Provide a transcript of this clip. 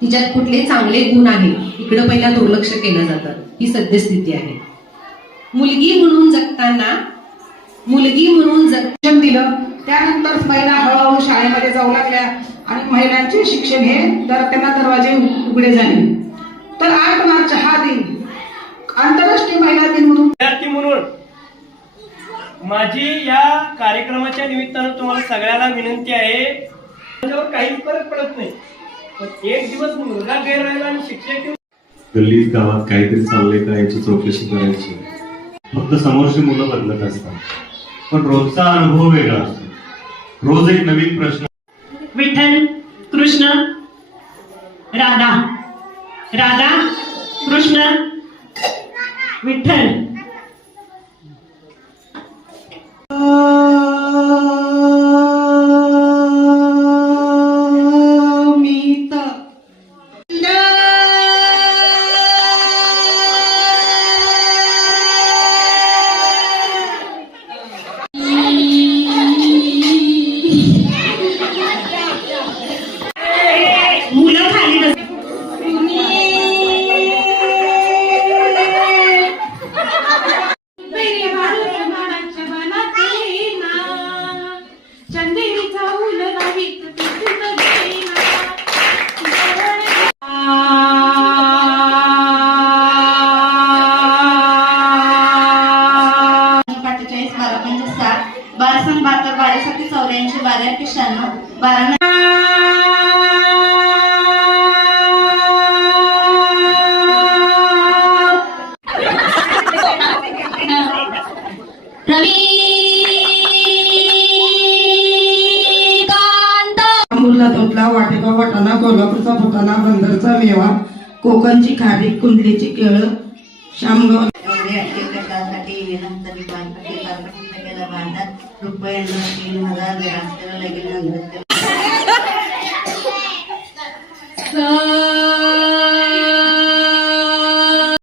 तिच्यात कुठले चांगले गुण आहेत इकडे पहिला दुर्लक्ष केलं जातं. ही सद्यस्थिती आहे. मुलगी म्हणून जगताना शिक्षण दिलं. त्यानंतर महिला हळूहळू शाळेमध्ये जाऊ लागल्या आणि महिलांचे शिक्षण हे त्यांना दरवाजे उघडे झाले. तर 8 मार्च हा दिन आंतरराष्ट्रीय महिला दिन म्हणून विद्यार्थी म्हणून माझी या कार्यक्रमाच्या निमित्तानं तुम्हाला सगळ्याला विनंती आहे, त्याच्यावर काहीच फरक पडत नाही, पण एक दिवस मुलगा गैर राहिला आणि शिक्षक गल्लीत गावात काहीतरी चाललंय का याची चौकशी करायची. फक्त समोरची मुलं बदलत असतात, पण रोजचा अनुभव वेगळा असतो. रोज एक नवीन प्रश्न. विठ्ठल कृष्ण राधा, राधा कृष्ण विठ्ठल. बारासन 72 बारासाठी 84 12 96 12 तोटला वाटेका वाटाणा कोल्हापूरचा फुटाणा बंदरचा मेवा कोकणची खारी कुंडलीची केळ शामगाव रुपये 3000 लगेच